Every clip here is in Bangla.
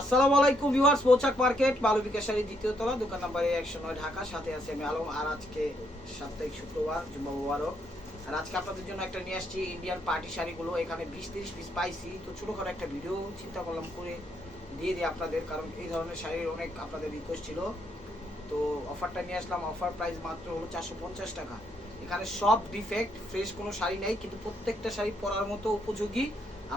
আসসালামু আলাইকুম ভিউয়ার্স, মৌচাক মার্কেট মালবিকা শাড়ি দ্বিতীয় তলা, দোকান নাম্বার 109 ঢাকা। সাথে আছে আমি আলম। আর আজকে সাপ্তাহিক শুক্রবার, জুম্মা মুবারক। আর আজকে আপনাদের জন্য একটা নিয়ে আসছি ইন্ডিয়ান পার্টি শাড়িগুলো। এখানে 20-30 পিস পাইছি, তো ছোটোখাটো একটা ভিডিও চিন্তা করলাম করে দিয়ে দিই আপনাদের, কারণ এই ধরনের শাড়ির অনেক আপনাদের রিকোয়েস্ট ছিল। তো অফারটা নিয়ে আসলাম। অফার প্রাইস মাত্র হলো 450 টাকা। এখানে সব ডিফেক্ট, ফ্রেশ কোনো শাড়ি নেই, কিন্তু প্রত্যেকটা শাড়ি পরার মতো উপযোগী।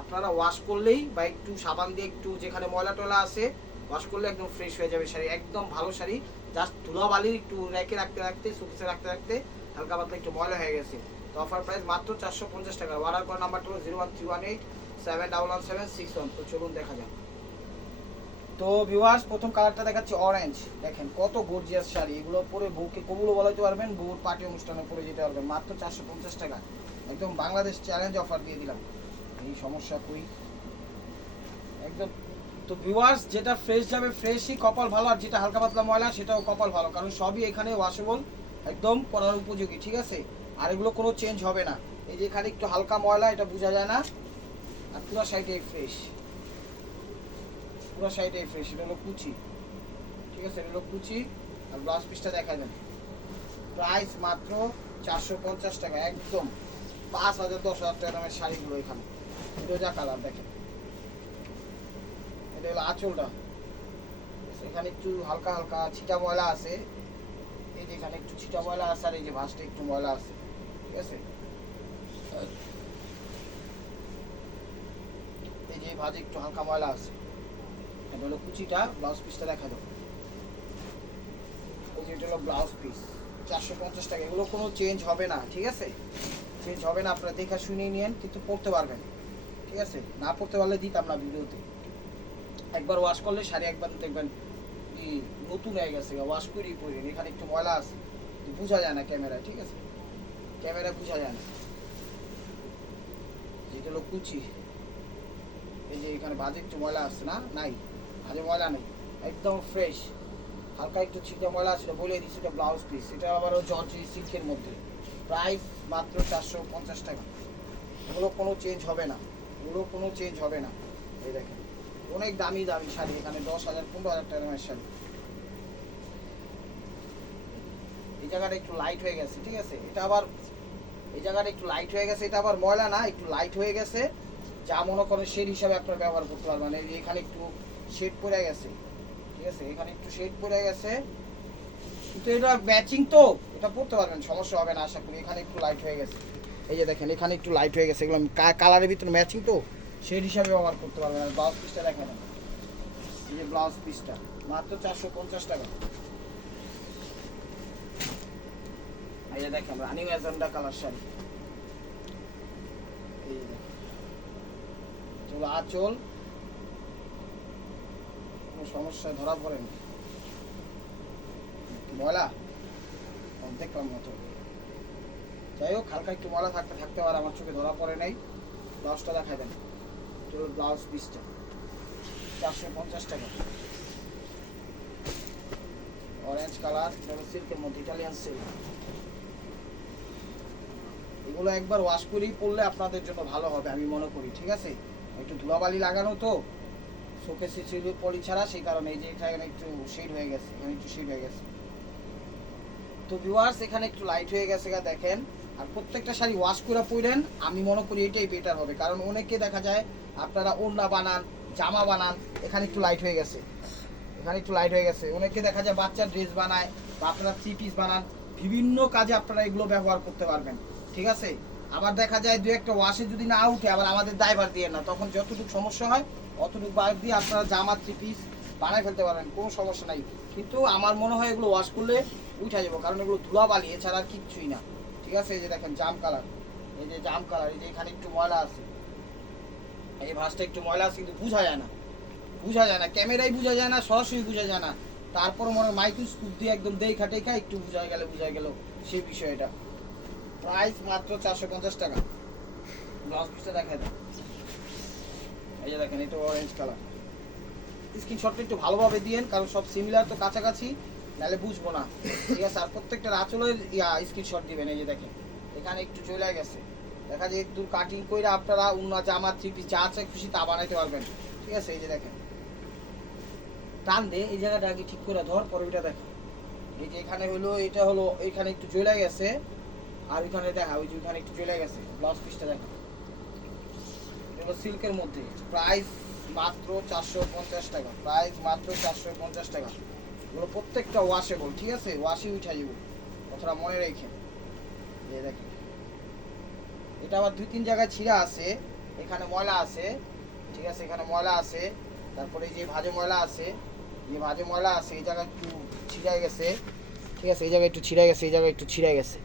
আপনারা ওয়াশ করলেই বা একটু সাবান দিয়ে একটু যেখানে ময়লা টয়লা আছে ওয়াশ করলে একদম ফ্রেশ হয়ে যাবে শাড়ি। একদম ভালো শাড়ি, জাস্ট ধুলাবালি একটু র্যাকে রাখতে রাখতে শোকেসে রাখতে রাখতে হালকা পাতলা একটু ময়লা হয়ে গেছে। তো অফার প্রাইস মাত্র 450 টাকা। অর্ডার করার নাম্বারটা হলো 01318711761। তো চলুন দেখা যাক। তো ভিউয়ার্স, প্রথম কালারটা দেখাচ্ছি অরেঞ্জ। দেখেন কত গর্জিয়াস শাড়ি, এগুলো পরে বউকে কবুলও বলাইতে পারবেন, বউর পার্টি অনুষ্ঠানে পরে যেতে পারবেন মাত্র 450 টাকা। একদম বাংলাদেশ চ্যালেঞ্জ অফার দিয়ে দিলাম। এই সমস্যা কই একদম। তো ভিউয়ার্স, যেটা ফ্রেশ যাবে ফ্রেশই, কপাল ভালো। আর যেটা হালকা পাতলা ময়লা সেটাও কপাল ভালো, কারণ সবই এখানে ওয়াশেবল, একদম পরার উপযোগী। ঠিক আছে, আর এগুলো কোনো চেঞ্জ হবে না। এই যে এখানে একটু হালকা ময়লা, এটা বোঝা যায় না। আর পুরো সাইডে ফ্রেশ, পুরো সাইডে ফ্রেশ। এটা হলো কুচি, ঠিক আছে, এটা হলো কুচি। আর ব্লাউজ পিসটা দেখা যাবে। প্রাইস মাত্র 450 টাকা। একদম 5,000-10,000 টাকা দামের শাড়িগুলো এখানে। রোজা কালার দেখেন, এটা হলো আঁচলটা। এখানে একটু হালকা হালকা ছিটা ময়লা আছে, এই যে এখানে একটু ছিটা ময়লা আছে, আর এই যে ভাঁজটা একটু ময়লা আছে। ঠিক আছে, এই যে ভাঁজে একটু হালকা ময়লা আছে। এটা হলো কুচিটা। ব্লাউজ পিসটা দেখা যাবে। এই যে এটা হলো ব্লাউজ পিস, 450 টাকা। এগুলো কোনো চেঞ্জ হবে না, ঠিক আছে, চেঞ্জ হবে না। আপনারা দেখা শুনে নিয়েন, কিন্তু পড়তে পারবেন। ঠিক আছে, না পড়তে পারলে দিতাম না ভিডিওতে। একবার ওয়াশ করলে শাড়ি একবার দেখবেন কি নতুন হয়ে গেছে। ওয়াশ করেই পরিন। এখানে একটু ময়লা আছে, বোঝা যায় না ক্যামেরায়। ঠিক আছে, ক্যামেরায় বোঝা যায় না। যেটা হলো কুচি, এই যে এখানে ভাজে একটু ময়লা আসছে না, নাই, ভাজে ময়লা নেই, একদম ফ্রেশ। হালকা একটু ছিটে ময়লা আছে, বলে দিচ্ছি। এটা ব্লাউজ পিস, এটা আবারও জর্জি সিল্কের মধ্যে। প্রাইস মাত্র 450 টাকা। এগুলো কোনো চেঞ্জ হবে না, এগুলো কোনো চেঞ্জ হবে না। এই দেখেন অনেক দামি দামি শাড়ি এখানে, 10,000-15,000 টাকা দামের শাড়ি। এই জায়গাটা একটু লাইট হয়ে গেছে, ঠিক আছে, এটা আবার এই জায়গাটা একটু লাইট হয়ে গেছে। এটা আবার ময়লা না, একটু লাইট হয়ে গেছে, যা মনে করেন শেড হিসাবে আপনারা ব্যবহার করতে পারবেন। এখানে একটু শেড পড়ে গেছে, ঠিক আছে, এখানে একটু শেড পড়ে গেছে, কিন্তু এটা ম্যাচিং তো, এটা পড়তে পারবেন, সমস্যা হবে না আশা করি। এখানে একটু লাইট হয়ে গেছে, এই যে দেখেন এখানে একটু লাইট হয়ে গেছে। এগুলো কালারের ভিতরে ম্যাচিং তো, শেড হিসাবে ব্যবহার করতে পারবেন। আর ব্লাউজ পিসটা দেখেন, এই যে ব্লাউজ পিসটা মাত্র 450 টাকা। এই যে দেখেন রানিং এজেন্ডা কালার শাড়ি, এই যে চলো আঁচল, কোনো সমস্যায় ধরা পড়েন ময়লা দেখলাম মতো। যাই হোক, হালকা একটু ময়লা থাকতে পারে, আমার চোখে ধরা পড়ে নাই। ব্লাউজটা দেখাই দেন, চলো ব্লাউজ পিসটা 450 টাকা। অরেঞ্জ কালার, সিল্কের মধ্যে, ইটালিয়ান সিল্ক। এগুলো একবার ওয়াশ করেই পরলে আপনাদের জন্য ভালো হবে আমি মনে করি। ঠিক আছে, একটু ধুলাবালি লাগানো তো শোকেসে ছিল পলি ছাড়া, সেই কারণে এই যে এখানে একটু শেড হয়ে গেছে, এখানে একটু শেড হয়ে গেছে। তো ভিউয়ার্স, এখানে একটু লাইট হয়ে গেছে দেখেন। আর প্রত্যেকটা শাড়ি ওয়াশ করে পরলেন, আমি মনে করি এটাই বেটার হবে। কারণ অনেকে দেখা যায় আপনারা ওড়না বানান, জামা বানান, এখানে একটু লাইট হয়ে গেছে, এখানে একটু লাইট হয়ে গেছে। অনেকে দেখা যায় বাচ্চার ড্রেস বানায়, বা আপনারা থ্রি পিস বানান, বিভিন্ন কাজে আপনারা এগুলো ব্যবহার করতে পারবেন। ঠিক আছে, আবার দেখা যায় দু একটা ওয়াশে যদি না উঠে, আবার আমাদের দায়ভার দিয়ে না, তখন যতটুকু সমস্যা হয় অতটুকু বাদ দিয়ে আপনারা জামা থ্রি পিস বানায় ফেলতে পারবেন, কোনো সমস্যা নাই। কিন্তু আমার মনে হয় এগুলো ওয়াশ করলে উঠে যাবো, কারণ এগুলো ধুলাবালি, এছাড়া আর কিচ্ছুই না। ঠিক আছে, এই যে দেখেন জাম কালার, এই যে জাম কালার, এই যে এখানে একটু ময়লা আছে, এই ভাঁজটা একটু ময়লা আছে, কিন্তু বোঝা যায় না, বোঝা যায় না, ক্যামেরায় বোঝা যায় না, সরাসরি বোঝা যায় না। তারপর মনে মাইক্রোস্কোপ দিয়ে একদম দেখা টেখা একটু বোঝা গেল সেই বিষয়টা। প্রাইস মাত্র 450 টাকা। ব্লাউজ পিসটা দেখা দেয়, এই যে দেখেন এটা অরেঞ্জ কালার। স্ক্রিনশটটা একটু ভালোভাবে দিয়েন, কারণ সব সিমিলার তো কাছাকাছি, নাহলে বুঝবো না। ঠিক আছে, আর প্রত্যেকটা আঁচলের স্ক্রিনশট দিবেন। এই যে দেখেন এখানে একটু চলে গেছে, দেখা যায় একটু কাটিং করে আপনারা অন্য জামা থ্রি পিস যা আছে খুশি তা বানাইতে পারবেন। ঠিক আছে, এই যে দেখেন টান দে, এই জায়গাটা আগে ঠিক করে ধর, পরে ওইটা দেখা। এই যে এখানে হলো, এটা হলো এখানে একটু জ্বলে গেছে, আর ওইখানে দেখা, ওই যে ওইখানে একটু জ্বলে গেছে। ব্লাউজ পিসটা দেখা, এগুলো সিল্কের মধ্যে, প্রাইস মাত্র 450 টাকা, প্রাইস মাত্র 450 টাকা। এগুলো প্রত্যেকটা ওয়াশেবল, ঠিক আছে, ওয়াশে উঠে যাব, কথাটা মনে রেখে। এই দেখেন, এটা আবার 2-3 জায়গায় ছিঁড়া আছে, এখানে ময়লা আছে, ঠিক আছে, এখানে ময়লা আছে, তারপরে এই যে ভাজে ময়লা আছে, যে ভাজে ময়লা আছে, এই জায়গায় একটু ছিঁড়াই গেছে, ঠিক আছে, এই জায়গায় একটু ছিঁড়ে গেছে, এই জায়গায় একটু ছিঁড়ে গেছে।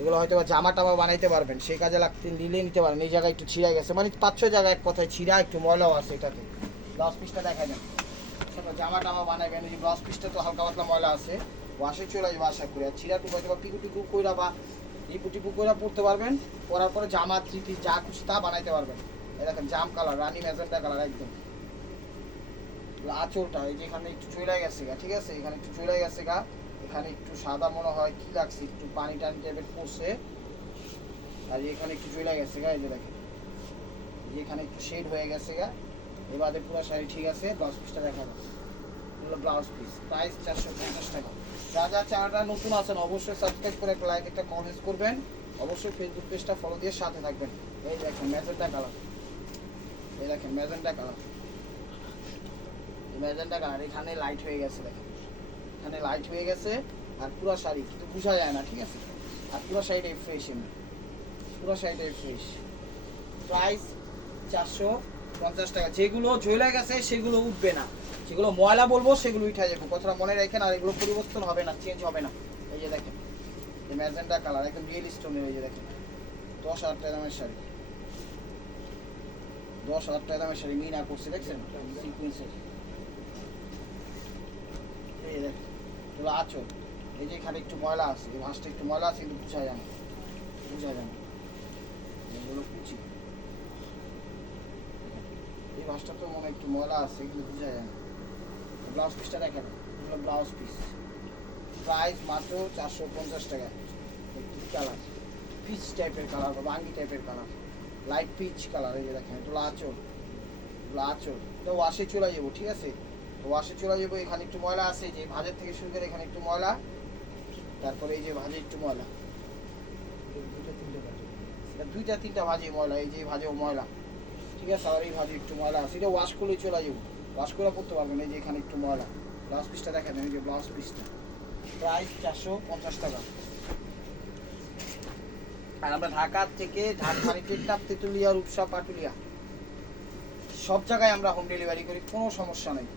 এগুলো হয়তো বা জামা টামা বানাইতে পারবেন, সেই কাজে লাগতে নিলে নিতে পারেন। এই জায়গায় একটু ছিঁড়ে গেছে, মানে 5-6 জায়গায় এক কথায় ছিঁড়া, একটু ময়লাও আছে এটাতে। ব্লাউজ পিসটা দেখাই দেন, জামা টামা বানাইবেন, এই ব্লাউজ পিসটা তো হালকা পাতলা ময়লা আছে, ওয়াশে চলে আসবে আশা করি। আর ছিঁড়া টুকু হয়তো বা পিকু টিকু কইরা বা টিপু টিপু কইরা পরতে পারবেন, পরার পরে জামা 3 পিস যা খুশি তা বানাইতে পারবেন। এই দেখেন জাম কালার, রানি ম্যাজেন্টা কালার একদম। আঁচলটা এই যে এখানে একটু চলে গেছে গা, ঠিক আছে, এখানে একটু চলে গেছে গা, এখানে একটু সাদা মনে হয় কি লাগছে, একটু পানি টানি টাইপের পড়ছে, আর এখানে একটু চলে গেছে গা, এই যে দেখেন, যে এখানে একটু শেড হয়ে গেছে গা। এবারে পুরো শাড়ি ঠিক আছে। ব্লাউজ পিসটা দেখা যাচ্ছে, এগুলো ব্লাউজ পিস, প্রাইস 450 টাকা। যা যা চ্যানেলটা নতুন আছেন অবশ্যই সাবস্ক্রাইব করে একটা লাইক, একটা কমেন্টস করবেন, অবশ্যই ফেসবুক পেজটা ফলো দিয়ে সাথে থাকবেন। এই দেখেন ম্যাজেন্টা কালার, এই দেখেন ম্যাজেন্টা কালার, ম্যাজেন্টা কালার, এখানে লাইট হয়ে গেছে, দেখেন এখানে লাইট হয়ে গেছে, আর পুরো শাড়ি কিন্তু বোঝা যায় না, ঠিক আছে, আর পুরো শাড়িটাই ফ্রেশ, এমনি পুরো শাড়িটাই ফ্রেশ। প্রাইস 450 টাকা। যেগুলো ঝইলা গেছে সেগুলো উঠবে না, যেগুলো ময়লা বলবো সেগুলো উঠে যাবে, কথাটা মনে রাখেন। আর এগুলো পরিবর্তন হবে না, চেঞ্জ হবে না। এই যে দেখেন এই ম্যাজেন্টা কালার, একদম রিয়েল স্টোনের, এই যে দেখেন 10,000 টাকা দামের শাড়ি, 10,000 টাকা দামের শাড়ি মিনা করছে, দেখছেন সিকুয়েন্সের। এই দেখেন এগুলো আঁচল, এই যে এখানে একটু ময়লা আছে, এই ভাঁজটা একটু ময়লা আছে কিন্তু বোঝা যায় না, বোঝা যায় না। এগুলো কুচি, এই ভাঁজটা তো মনে একটু ময়লা আছে কিন্তু বোঝা যায় না। ব্লাউজ পিসটা দেখেন, এগুলো ব্লাউজ পিস, প্রাইস মাত্র 450 টাকা। কালার পিচ টাইপের কালার বা বাঙ্গি টাইপের কালার, লাইট পিচ কালার, এই যে দেখেন এগুলো আঁচল, এগুলো আঁচল। তো ওয়াশে চলে যাবো, ঠিক আছে, ওয়াশে চলে যাবো। এখানে একটু ময়লা আছে, যে ভাজের থেকে শুরু করে এখানে একটু ময়লা, তারপরে এই যে ভাজে একটু ময়লা, 2-3টা ভাজে ময়লা, এই যে ভাজেও ময়লা, ঠিক আছে, আর এই ভাজে একটু ময়লা আছে, এটা ওয়াশ করলেই চলে যাবো, ওয়াশ করে পড়তে পারবেন। এই যে এখানে একটু ময়লা। ব্লাউজ পিসটা দেখেন, এই যে ব্লাউজ পিসটা, প্রাইস 450 টাকা। আর আমরা ঢাকা থেকে ঝাড়খানি, টেকনাফ, তেঁতুলিয়া, রূপসা, পাটুলিয়া সব জায়গায় আমরা হোম ডেলিভারি করি, কোনো সমস্যা নেই।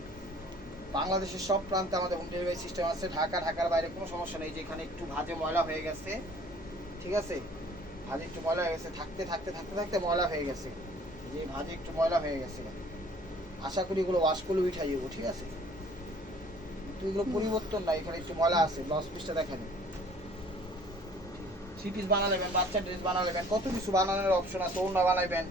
বাংলাদেশের সব প্রান্তে আমাদের হোম ডেলিভারি সিস্টেম আছে। ঢাকার বাইরে কোনো সমস্যা নেই। যে এখানে একটু ভাজে ময়লা হয়ে গেছে, ঠিক আছে, ভাজে একটু ময়লা হয়ে গেছে, থাকতে থাকতে থাকতে থাকতে ময়লা হয়ে গেছে, যে ভাজে একটু ময়লা হয়ে গেছে, আশা করি এগুলো ওয়াশ করলে উঠাই যাবো, ঠিক আছে, কিন্তু এগুলো পরিবর্তন নাই, এখানে একটু ময়লা আছে। ব্লাউজ পিসটা দেখেন, 3 পিস বানালেবেন, বাচ্চা ড্রেস বানালেবেন, কত কিছু বানানোর অপশন আছে, ওড়না বানাইবেন,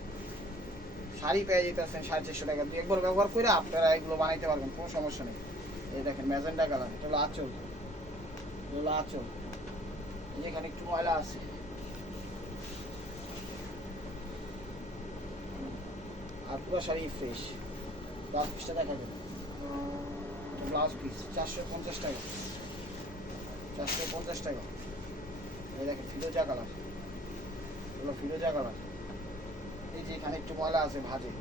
শাড়ি পেয়ে যেতেছেন 450 টাকা দিয়ে, একবার ব্যবহার করে আপনারা এগুলো বানাইতে পারবেন, কোনো সমস্যা নেই। এই দেখেন ম্যাজেন্টা কালার, এটা হলো আঁচল, এটা হলো আঁচল, যেখানে একটু ময়লা আছে, আর পুরো শাড়ি ফ্রেশ। ব্লাউজ পিসটা দেখা যাবে, ব্লাউজ পিস 450 টাকা, 450 টাকা। এই দেখেন ফিরোজা কালার, এগুলো ফিরোজা কালার, এই যে এখানে একটু ময়লা আছে ভাজে,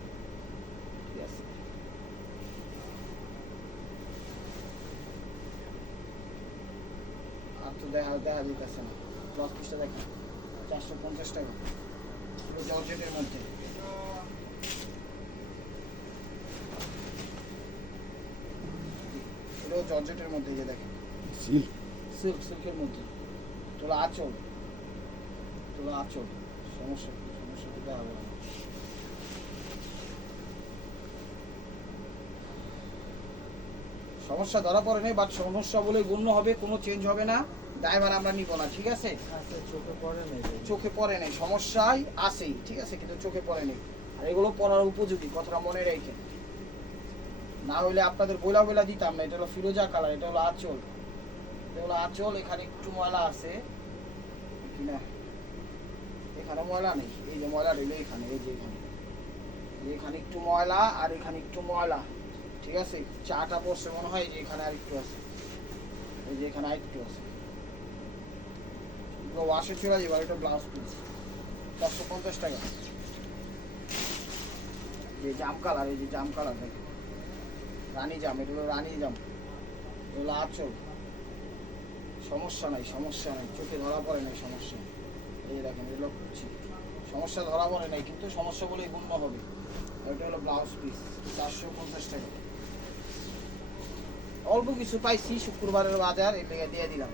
ঠিক আছে, আর তো দেখা যেতেছে না। ব্লাউজ পিসটা দেখেন 450 টাকা, পুরো জর্জেটের মধ্যে, পুরো জর্জেটের মধ্যে, এই যে দেখেন সিল্কের মধ্যে, তোলা আঁচল, তোলা আঁচল, সমস্যা তো দেওয়া হবে না। সমস্যা ধরা পড়ে নেই, বাট সমস্যা বলে গণ্য হবে, কোনো চেঞ্জ হবে না, ড্রাইভার আমরা নিব না, ঠিক আছে, চোখে পড়ে নেই, চোখে পড়ে নেই, সমস্যাই আছেই, ঠিক আছে, কিন্তু চোখে পড়ে নেই। আর এগুলো পড়ার উপযোগী, কথাটা মনে রেখে, না হইলে আপনাদের বইলা দিতাম না। এটা হলো ফিরোজা কালার, এটা হলো আঁচল, এটা হলো আঁচল, এখানে একটু ময়লা আছে কিনা, এখানে ময়লা নেই, এই যে ময়লা রইল এখানে, এই যে এখানে একটু ময়লা, আর এখানে একটু ময়লা, ঠিক আছে, চাটা পড়ছে মনে হয় যে এখানে আরেকটু আছে, এই যে এখানে আরেকটু আছে, ওয়াশে চলে যাবে। আর এটা ব্লাউজ পিস 450 টাকা। যে জাম কালার, এই যে জাম কালার দেখেন, রানী জাম, এটা হলো রানী জাম, এগুলো আঁচল, সমস্যা নাই, সমস্যা নাই, চোখে ধরা পড়ে নাই, সমস্যা নেই। এই যে দেখেন এগুলো কুচি, সমস্যা ধরা পড়ে নাই, কিন্তু সমস্যা বলেই গণ্য হবে। এটা হলো ব্লাউজ পিস 450 টাকা। অল্প কিছু পাইছি শুক্রবারের বাজার, এর লেগে দিয়ে দিলাম।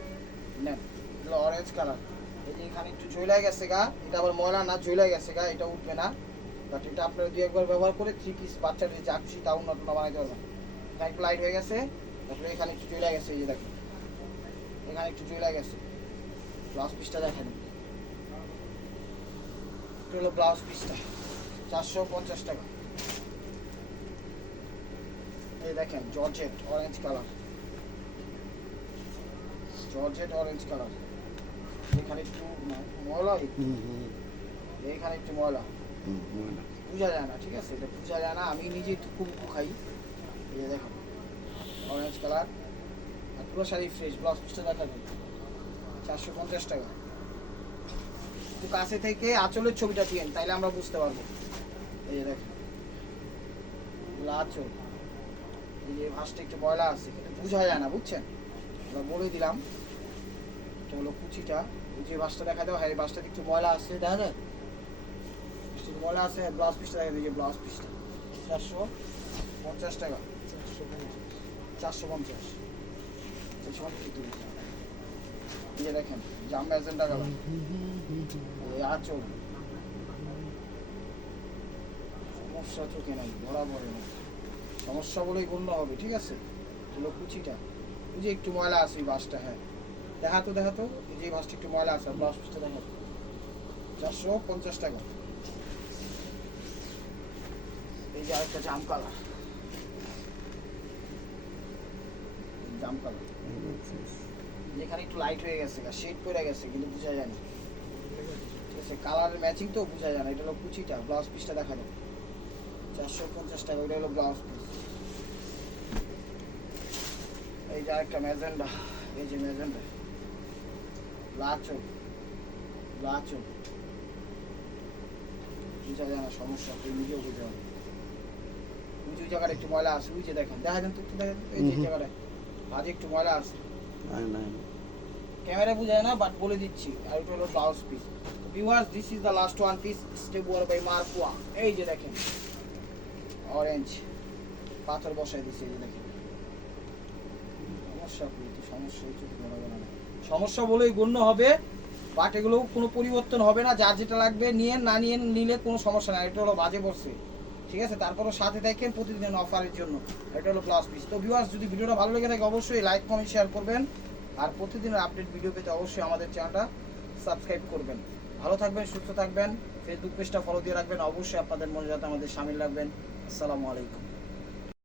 নেন, এগুলো অরেঞ্জ কালার, এই যে এখানে একটু ঝুলে গেছে গা, এটা আবার ময়লা না, ঝুলে গেছে গা, এটা উঠবে না, বাট এটা আপনারা দুই একবার ব্যবহার করে 3 পিস বাচ্চাদের যা খুশি তা উন্নত বানাইতে পারবেন। এখানে একটু লাইট হয়ে গেছে, তারপরে এখানে একটু ঝুলে গেছে, এই যে দেখেন এখানে একটু ঝুলে গেছে। ব্লাউজ পিসটা দেখেন, এটা হলো ব্লাউজ পিসটা 450 টাকা। এই দেখেন georgette orange colour, georgette orange colour, এখানে একটু ময়লা, এইখানে একটু ময়লা, বোঝা যায় না, ঠিক আছে, এটা বোঝা যায় না, আমি নিজে একটু খুব খাই। এই যে দেখেন অরেঞ্জ কালার, আর পুরো শাড়ি ফ্রেশ। ব্লাউজ পিসটা দেখাবেন 450 টাকা। একটু কাছে থেকে আঁচলের ছবিটা দিয়েন, তাইলে আমরা বুঝতে পারবো। এই যে দেখেন আঁচল, এই যে ভাঁজটা একটু ময়লা আছে, কিন্তু বোঝা যায় না, বুঝছেন, আমরা বলে দিলাম। এটা হলো কুচিটা, এই যে ভাঁজটা দেখা দেওয়া, হ্যাঁ এই ভাঁজটাতে একটু ময়লা আছে, দেখা যায় একটু ময়লা আছে। ব্লাউজ পিসটা দেখা যায়, যে ব্লাউজ পিসটা 450 টাকা। 450 এই যে দেখেন জাম ম্যাজেন্টা কালার, এই আঁচল, সমস্যা চোখে নাই, ধরা পড়ে না, সমস্যা বলেই গণ্য হবে, ঠিক আছে। হলো কুচিটা, এই যে একটু ময়লা আছে এই বাসটা, হ্যাঁ দেখাতো দেখাতো, এই যে বাসটা একটু ময়লা আছে, ব্লাউজ পিসটা দেখাতো 450 টাকা। এই যে আরেকটা জাম কালার, জাম কালার, যেখানে একটু লাইট হয়ে গেছে, শেড করে গেছে, কিন্তু বোঝা যায় না, ঠিক আছে, কালারের ম্যাচিং তো বোঝা যায় না। এটা হলো কুচিটা, ব্লাউজ পিসটা দেখা যাবে 450 টাকা। এটা হলো ব্লাউজ পিস। এই যে আরেকটা ম্যাজেন্ডা, এই যে ম্যাজেন্ডা, লাচো লাচো, বোঝা যায় না, সমস্যা তুই নিজেও বুঝতে পারবে। ওই জায়গাটা একটু ময়লা আছে, ওই যে দেখেন, দেখা যান তো একটু, দেখেন এই যে জায়গাটায় আজ একটু ময়লা আছে, ক্যামেরা বোঝায় না, বাট বলে দিচ্ছি। আর এটা হলো blouse piece. Viewers, this is the last one piece, step ওয়ার বাই মার্কোয়া। এই যে দেখেন অরেঞ্জ পাথর বসাই দিচ্ছে, এই যে দেখেন, সমস্যা কি, তো সমস্যা হচ্ছে, সমস্যা বলেই গণ্য হবে, বাট এগুলো কোনো পরিবর্তন হবে না। যার যেটা লাগবে নিয়ে, না নিয়ে নিলে কোনো সমস্যা নাই। এটা হলো বাজে পড়ছে, ঠিক আছে, তারপরও সাথে দেখেন প্রতিদিন অফারের জন্য। এটা হলো ব্লাউজ পিস। তো ভিউয়ার্স, যদি ভিডিওটা ভালো লেগে থাকে অবশ্যই লাইক কমেন্ট শেয়ার করবেন, আর প্রতিদিনের আপডেট ভিডিও পেতে অবশ্যই আমাদের চ্যানেলটা সাবস্ক্রাইব করবেন। ভালো থাকবেন, সুস্থ থাকবেন, ফেসবুক পেজটা ফলো দিয়ে রাখবেন, অবশ্যই আপনাদের মনে যাতে আমাদের সামিল রাখবেন। আসসালামু আলাইকুম।